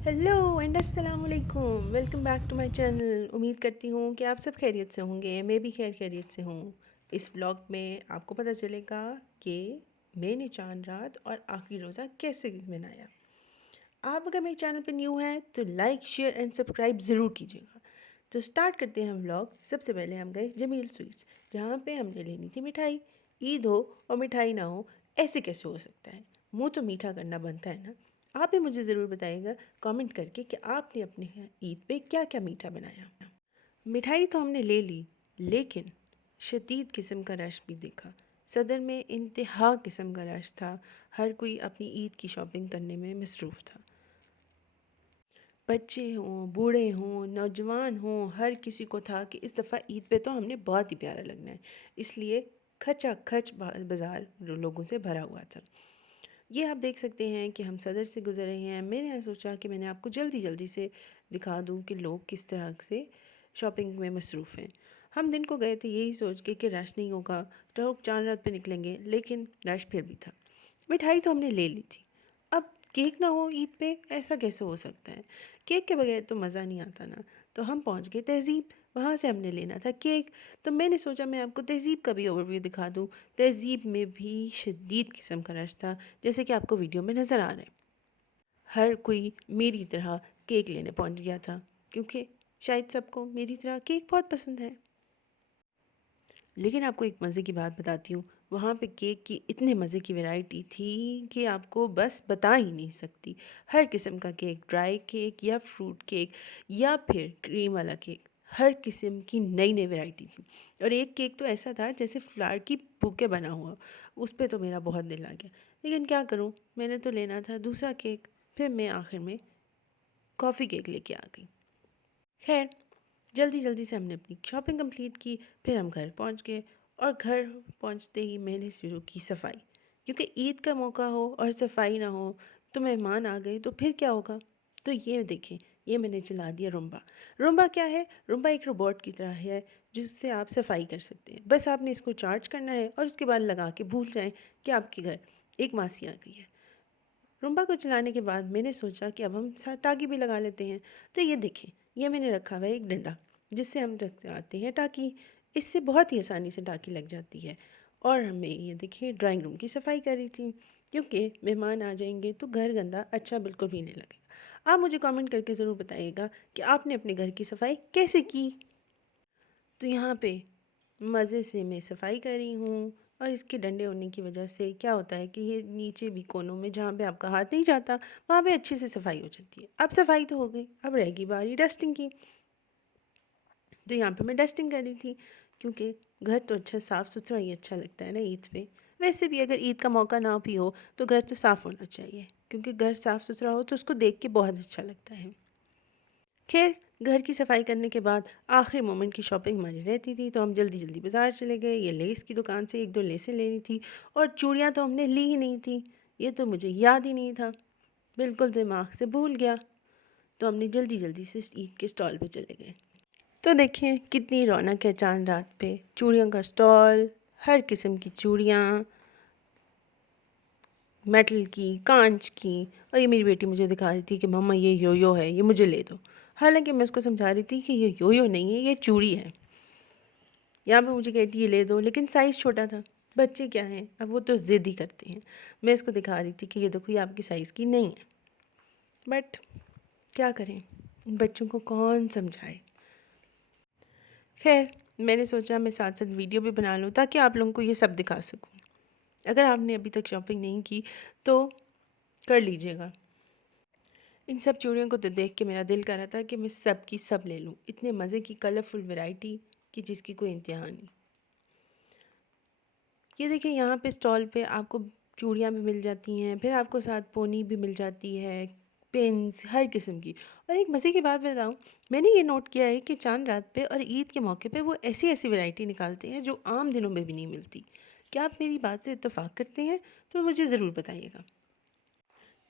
Hello and अस्सलाम वालेकुम। Welcome back to my channel. उम्मीद करती हूँ कि आप सब खैरियत से होंगे। मैं भी खैरियत से हूँ। इस व्लॉग में आपको पता चलेगा कि मैंने चांद रात और आखिरी रोज़ा कैसे मनाया। आप अगर मेरे चैनल पर न्यू हैं तो लाइक शेयर एंड सब्सक्राइब ज़रूर कीजिएगा। तो स्टार्ट करते हैं हम व्लॉग। सबसे पहले हम गए जमील स्वीट्स, जहाँ पे हमने लेनी थी मिठाई। ईद हो और मिठाई ना हो, ऐसे कैसे हो सकता है? मुँह तो मीठा करना बनता है ना। आप भी मुझे ज़रूर बताइएगा कमेंट करके कि आपने अपने ईद पे क्या क्या मीठा बनाया। मिठाई तो हमने ले ली, लेकिन शदीद किस्म का रश भी देखा। सदर में इंतहा किस्म का रश था। हर कोई अपनी ईद की शॉपिंग करने में मसरूफ़ था। बच्चे हों, बूढ़े हों, नौजवान हों, हर किसी को था कि इस दफ़ा ईद पे तो हमने बहुत ही प्यारा लगना है। इसलिए खचा खच बाज़ार लोगों से भरा हुआ था। ये आप देख सकते हैं कि हम सदर से गुज़र रहे हैं। मैंने सोचा कि मैंने आपको जल्दी जल्दी से दिखा दूँ कि लोग किस तरह से शॉपिंग में मसरूफ़ हैं। हम दिन को गए थे यही सोच के कि रश नहीं होगा, तो चांद रात पे निकलेंगे, लेकिन रश फिर भी था। मिठाई तो हमने ले ली थी। अब केक ना हो ईद पे, ऐसा कैसे हो सकता है? केक के बगैर तो मज़ा नहीं आता ना। तो हम पहुंच गए तहज़ीब। वहाँ से हमने लेना था केक। तो मैंने सोचा मैं आपको तहज़ीब का भी ओवरव्यू दिखा दूँ। तहज़ीब में भी शदीद किस्म का रश था, जैसे कि आपको वीडियो में नज़र आ रहा है। हर कोई मेरी तरह केक लेने पहुंच गया था, क्योंकि शायद सबको मेरी तरह केक बहुत पसंद है। लेकिन आपको एक मज़े की बात बताती हूँ, वहाँ पे केक की इतने मज़े की वैरायटी थी कि आपको बस बता ही नहीं सकती। हर किस्म का केक, ड्राई केक या फ्रूट केक या फिर क्रीम वाला केक, हर किस्म की नई नई वैरायटी थी। और एक केक तो ऐसा था जैसे फ्लावर की बुके बना हुआ। उस पे तो मेरा बहुत दिल आ गया, लेकिन क्या करूँ, मैंने तो लेना था दूसरा केक। फिर मैं आखिर में कॉफ़ी केक लेके आ गई। खैर, जल्दी जल्दी से हमने अपनी शॉपिंग कंप्लीट की। फिर हम घर पहुंच गए, और घर पहुंचते ही मैंने शुरू की सफाई, क्योंकि ईद का मौका हो और सफाई ना हो तो मेहमान आ गए तो फिर क्या होगा। तो ये देखें, ये मैंने चला दिया रूम्बा। रूम्बा क्या है? रूम्बा एक रोबोट की तरह है, जिससे आप सफाई कर सकते हैं। बस आपने इसको चार्ज करना है और उसके बाद लगा के भूल जाएं कि आपके घर एक मासी आ गई है। रूम्बा को चलाने के बाद मैंने सोचा कि अब हम टाकी भी लगा लेते हैं। तो ये देखें, ये मैंने रखा हुआ है एक डंडा, जिससे हम रख आते हैं टाकी। इससे बहुत ही आसानी से टाकी लग जाती है। और मैं ये देखिए ड्राइंग रूम की सफाई कर रही थी, क्योंकि मेहमान आ जाएंगे तो घर गंदा अच्छा बिल्कुल भी नहीं लगेगा। आप मुझे कमेंट करके ज़रूर बताइएगा कि आपने अपने घर की सफाई कैसे की। तो यहाँ पे मज़े से मैं सफाई कर रही हूँ, और इसके डंडे होने की वजह से क्या होता है कि ये नीचे भी कोनों में जहाँ पे आपका हाथ नहीं जाता, वहाँ पे अच्छे से सफाई हो जाती है। अब सफाई तो हो गई, अब रहेगी बारी डस्टिंग की। तो यहाँ पे मैं डस्टिंग कर रही थी, क्योंकि घर तो अच्छा साफ़ सुथरा ही अच्छा लगता है ना ईद पे। वैसे भी अगर ईद का मौका ना भी हो तो घर तो साफ़ होना चाहिए, क्योंकि घर साफ़ सुथरा हो तो उसको देख के बहुत अच्छा लगता है। खैर, घर की सफाई करने के बाद आखिरी मोमेंट की शॉपिंग हमारी रहती थी, तो हम जल्दी जल्दी बाज़ार चले गए। ये लेस की दुकान से एक दो लेसें लेनी थी, और चूड़ियाँ तो हमने ली ही नहीं थी। ये तो मुझे याद ही नहीं था, बिल्कुल दिमाग से भूल गया। तो हमने जल्दी जल्दी से ईद के स्टॉल पे चले गए। तो देखिए कितनी रौनक है चांद रात पे। चूड़ियों का स्टॉल, हर किस्म की चूड़ियाँ, मेटल की, कांच की। और ये मेरी बेटी मुझे दिखा रही थी कि मम्मा ये योयो है, ये मुझे ले दो। हालांकि मैं उसको समझा रही थी कि ये योयो नहीं है, ये चूड़ी है। यहाँ पे मुझे कहती है ले दो, लेकिन साइज़ छोटा था। बच्चे क्या हैं, अब वो तो ज़िद ही करते हैं। मैं इसको दिखा रही थी कि ये देखो, ये आपकी साइज़ की नहीं है। बट क्या करें, बच्चों को कौन समझाए। खैर, मैंने सोचा मैं साथ साथ वीडियो भी बना लूँ, ताकि आप लोगों को ये सब दिखा सकूँ। अगर आपने अभी तक शॉपिंग नहीं की तो कर लीजिएगा। इन सब चूड़ियों को तो देख के मेरा दिल कर रहा था कि मैं सब की सब ले लूँ। इतने मज़े की कलरफुल वैरायटी कि जिसकी कोई इंतहा नहीं। ये देखिए, यहाँ पे स्टॉल पे आपको चूड़ियाँ भी मिल जाती हैं, फिर आपको साथ पोनी भी मिल जाती है, पिन्स हर किस्म की। और एक मज़े की बात बताऊँ, मैंने ये नोट किया है कि चांद रात पे और ईद के मौके पे वो ऐसी ऐसी वैरायटी निकालते हैं जो आम दिनों में भी नहीं मिलती। क्या आप मेरी बात से इत्तेफाक करते हैं? तो मुझे ज़रूर बताइएगा।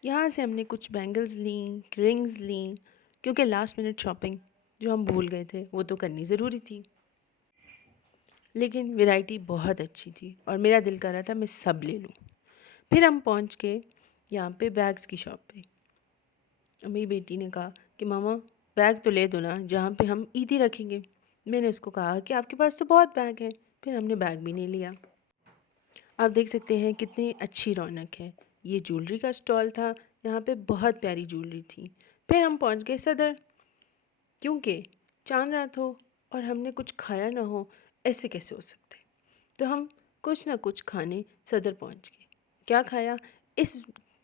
यहाँ से हमने कुछ बैंगल्स लीं, रिंग्स लीं, क्योंकि लास्ट मिनट शॉपिंग जो हम भूल गए थे वो तो करनी ज़रूरी थी। लेकिन वैरायटी बहुत अच्छी थी और मेरा दिल कर रहा था मैं सब ले लूँ। फिर हम पहुँच गए यहाँ पे बैग्स की शॉप पे। اور میری بیٹی نے کہا کہ ماما بیگ تو لے دو نا جہاں پہ ہم عیدی رکھیں گے۔ میں نے اس کو کہا کہ آپ کے پاس تو بہت بیگ ہیں، پھر ہم نے بیگ بھی نہیں لیا۔ آپ دیکھ سکتے ہیں کتنی اچھی رونق ہے۔ یہ جولری کا اسٹال تھا، یہاں پہ بہت پیاری جولری تھی۔ پھر ہم پہنچ گئے صدر، کیونکہ چاند رات ہو اور ہم نے کچھ کھایا نہ ہو، ایسے کیسے ہو سکتے؟ تو ہم کچھ نہ کچھ کھانے صدر پہنچ گئے۔ کیا کھایا اس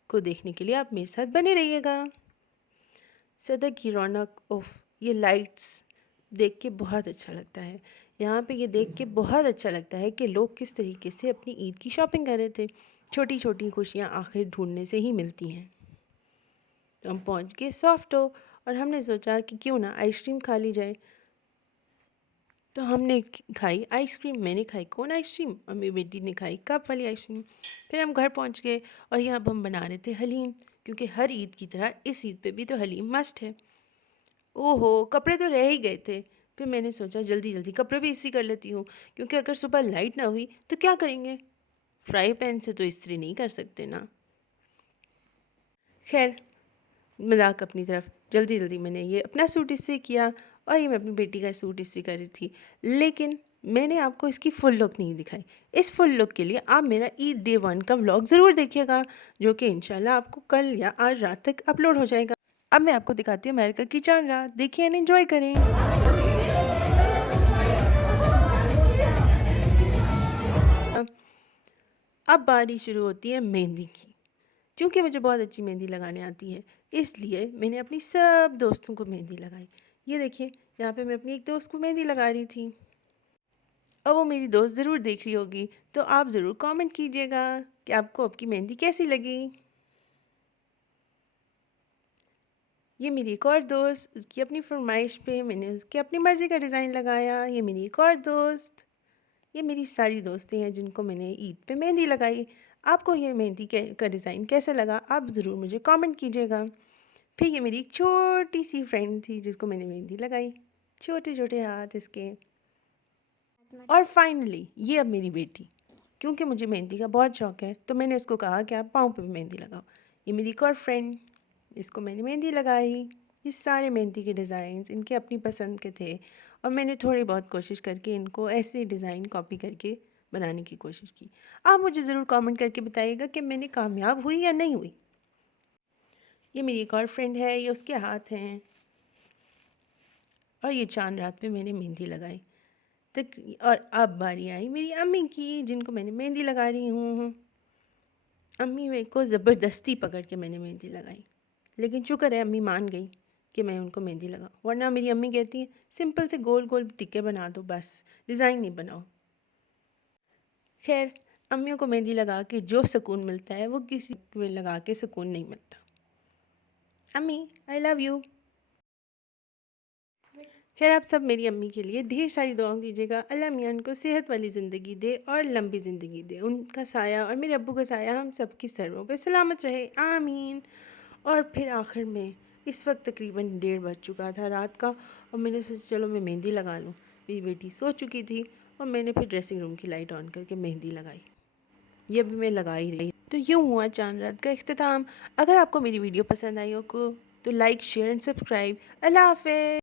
کو دیکھنے کے لیے آپ میرے ساتھ بنے رہیے گا۔ صدر کی رونق، یہ لائٹس دیکھ کے بہت اچھا لگتا ہے۔ یہاں پہ یہ دیکھ کے بہت اچھا لگتا ہے کہ لوگ کس طریقے سے اپنی عید کی شاپنگ کر رہے تھے۔ چھوٹی چھوٹی خوشیاں آخر ڈھونڈنے سے ہی ملتی ہیں۔ تو ہم پہنچ گئے سافٹو، اور ہم نے سوچا کہ کیوں نہ آئس کریم کھا لی جائے۔ تو ہم نے کھائی آئس کریم، میں نے کھائی کون آئس کریم اور میری بیٹی نے کھائی کپ والی آئس کریم۔ پھر ہم گھر پہنچ گئے اور یہاں اب ہم بنا رہے تھے حلیم، کیونکہ ہر عید کی طرح اس عید پہ بھی تو حلیم مسٹ ہے۔ اوہو، کپڑے تو رہ ہی گئے تھے۔ پھر میں نے سوچا جلدی جلدی کپڑے بھی استری کر لیتی ہوں، کیونکہ اگر صبح لائٹ نہ ہوئی تو کیا کریں گے؟ فرائی پین سے تو استری نہیں کر سکتے نا۔ خیر، مذاق اپنی طرف، جلدی جلدی میں نے یہ اپنا سوٹ استری کیا اور یہ میں اپنی بیٹی کا سوٹ استری کر رہی تھی، لیکن میں نے آپ کو اس کی فل لک نہیں دکھائی۔ اس فل لک کے لیے آپ میرا عید ڈے 1 کا ولاگ ضرور دیکھیے گا، جو کہ انشاءاللہ آپ کو کل یا آج رات تک اپلوڈ ہو جائے گا۔ اب میں آپ کو دکھاتی ہوں امریکہ کی چاند رات، دیکھیں اینڈ انجوائے کریں۔ اب باری شروع ہوتی ہے مہندی کی۔ چونکہ مجھے بہت اچھی مہندی لگانے آتی ہے، اس لیے میں نے اپنی سب دوستوں کو مہندی لگائی۔ یہ دیکھیں، یہاں پہ میں اپنی ایک دوست کو مہندی لگا رہی تھی، اور وہ میری دوست ضرور دیکھ رہی ہوگی، تو آپ ضرور کامنٹ کیجیے گا کہ آپ کو آپ کی مہندی کیسی لگی۔ یہ میری ایک اور دوست، اس کی اپنی فرمائش پہ میں نے اس کی اپنی مرضی کا ڈیزائن لگایا۔ یہ میری ایک اور دوست، یہ میری ساری دوستیں ہیں جن کو میں نے عید پہ مہندی لگائی۔ آپ کو یہ مہندی کا ڈیزائن کیسا لگا آپ ضرور مجھے کامنٹ کیجیے گا۔ پھر یہ میری ایک چھوٹی سی فرینڈ تھی جس کو میں نے مہندی لگائی، چھوٹے چھوٹے ہاتھ اس کے۔ اور فائنلی یہ اب میری بیٹی، کیونکہ مجھے مہندی کا بہت شوق ہے تو میں نے اس کو کہا کہ آپ پاؤں پہ بھی مہندی لگاؤ۔ یہ میری ایک اور فرینڈ، اس کو میں نے مہندی لگائی۔ یہ سارے مہندی کے ڈیزائنز ان کے اپنی پسند کے تھے، اور میں نے تھوڑی بہت کوشش کر کے ان کو ایسے ڈیزائن کاپی کر کے بنانے کی کوشش کی۔ آپ مجھے ضرور کامنٹ کر کے بتائیے گا کہ میں نے کامیاب ہوئی یا نہیں ہوئی۔ یہ میری ایک اور فرینڈ ہے، یہ اس کے ہاتھ ہیں، اور یہ چاند رات پہ میں نے مہندی لگائی۔ اور اب باری آئی میری امی کی، جن کو میں نے مہندی لگا رہی ہوں۔ امی میرے کو زبردستی پکڑ کے میں نے مہندی لگائی، لیکن شکر ہے امی مان گئی کہ میں ان کو مہندی لگاؤں، ورنہ میری امی کہتی ہیں سمپل سے گول گول ٹکے بنا دو، بس ڈیزائن نہیں بناؤ۔ خیر، امیوں کو مہندی لگا کے جو سکون ملتا ہے وہ کسی کو لگا کے سکون نہیں ملتا۔ امی آئی لو یو۔ خیر، آپ سب میری امی کے لیے ڈھیر ساری دعاؤں کیجیے گا، اللہ میاں ان کو صحت والی زندگی دے اور لمبی زندگی دے، ان کا سایہ اور میرے ابو کا سایہ ہم سب کی سروں پہ سلامت رہے، آمین۔ اور پھر آخر میں اس وقت تقریباً 1:30 بج چکا تھا رات کا، اور میں نے سوچا چلو میں مہندی لگا لوں۔ میری بیٹی سو چکی تھی اور میں نے پھر ڈریسنگ روم کی لائٹ آن کر کے مہندی لگائی۔ یہ بھی میں لگا ہی رہی۔ تو یوں ہوا چاند رات کا اختتام۔ اگر آپ کو میری ویڈیو پسند آئی ہو تو لائک، شیئر اینڈ سبسکرائب۔ اللہ حافظ۔